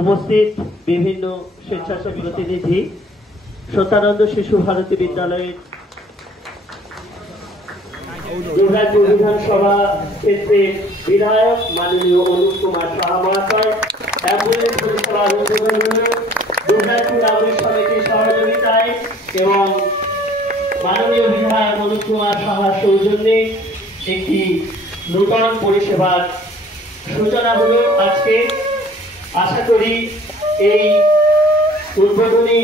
উপস্থিত বিভিন্ন স্বেচ্ছাসেবী প্রতিনিধি, সত্যানন্দ শিশু ভারতী বিদ্যালয়ের দুর্গাপুর বিধানসভা ক্ষেত্রের বিধায়ক মাননীয় অনুপ কুমার সাহা মহাশয়, অ্যাম্বুলেন্স পরিষেবার উদ্বোধন হল দুর্গাপুর নাগরিক সমিতির সহযোগিতায় এবং মাননীয় বিধায়ক অনুপ কুমার সাহার সৌজন্যে একটি নূতন পরিষেবার সূচনা হলো আজকে। আশা করি এই উদ্বোধনী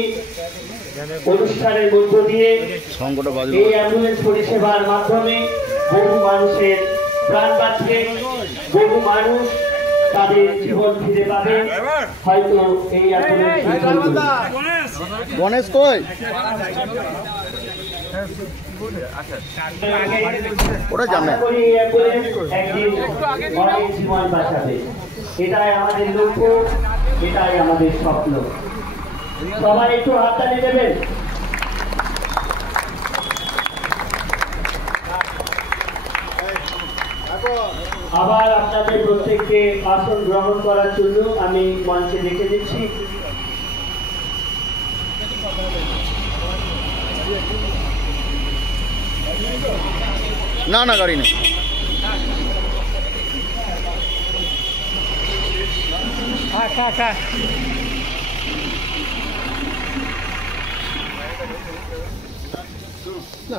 অনুষ্ঠানের মধ্য দিয়ে এই অ্যাম্বুলেন্স পরিষেবার মাধ্যমে বহু মানুষের প্রাণ বাঁচবে, বহু মানুষ তাদের জীবন ফিরে পাবে। হয়তো এই অ্যাম্বুলেন্স জীবন বাঁচাবে, এটাই আমাদের লক্ষ্য, এটাই আমাদের স্বপ্ন। সবাই একটু হাততালি দেবেন। আবার আপনাদের প্রত্যেককে আসন গ্রহণ করার জন্য আমি মঞ্চে রেখে দিচ্ছি। না না গাড়ি নেই। না